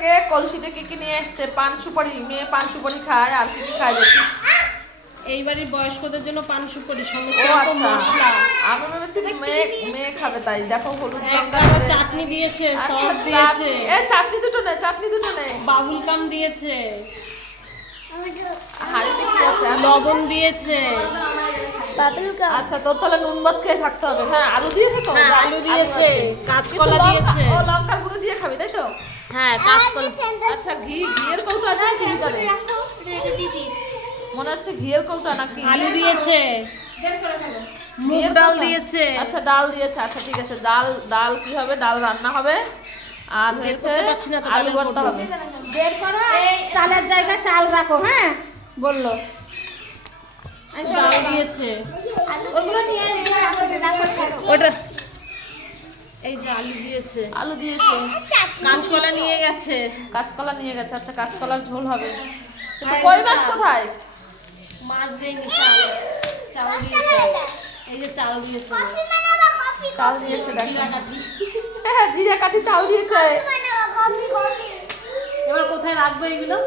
থেকে কলসিতে কি নিয়ে এসছে? পান সুপারি। মেয়ে পান সুপারি খায়, আর কি খায় দেখি। এই বাড়ির বয়স্কদের জন্য পান সুপারি সমস্ত ও রকম আচ্ছা, মশলা। আমি ভেবেছি মেয়ে খাবে, তাই দেখো হলুদ লঙ্কা একটা দিয়েছে। চাটনি দিয়েছে, আচ্ছা, সস দিয়েছে, চাটনি দুটো নে, চাটনি দুটো নে। বাবুল গাম দিয়েছে, হাড়িতে কি আছে? লবণ দিয়েছে। আচ্ছা, তোর তাহলে নুন ভাত খেয়ে থাকতে হবে। হ্যাঁ, আলু দিয়েছে তো? হ্যাঁ, আলু দিয়েছে, কাঁচকলা দিয়েছে। ও লঙ্কার গুঁড়ো দিয়ে খাবি, তাই তো? হ্যাঁ, কাঁচকলা। আচ্ছা, ঘিয়ের কৌটো আছে নাকি ভিতরে? মনে হচ্ছে ঘিয়ের কৌটা নাকি? আলু দিয়েছে, মুগ ডাল দিয়েছে। আচ্ছা, ডাল দিয়েছে। আচ্ছা ঠিক আছে, ডাল কি হবে? ডাল রান্না হবে, আর হয়েছে করতে পারছি না তো, আলু ডালের ভর্তা করবো। হবে। বের করো, চালের জায়গায় চাল রাখো। হ্যাঁ বললো ডাল দিয়েছে। ওগুলো নিয়ে ওটা এই যে আলু দিয়েছে, আলু দিয়েছে, কাঁচকলা নিয়ে গেছে। কাঁচকলা নিয়ে গেছে। আচ্ছা, কাঁচকলার ঝোল হবে। কিন্তু কই মাছ কোথায়? মাছ দেয়নি, চাল দিয়েছে। এই যে চাল দিয়েছে, চাল দিয়েছে, দেখো। হ্যাঁ, জিরা কাঠি চাল দিয়েছে। এবার কোথায় রাখবে এগুলো?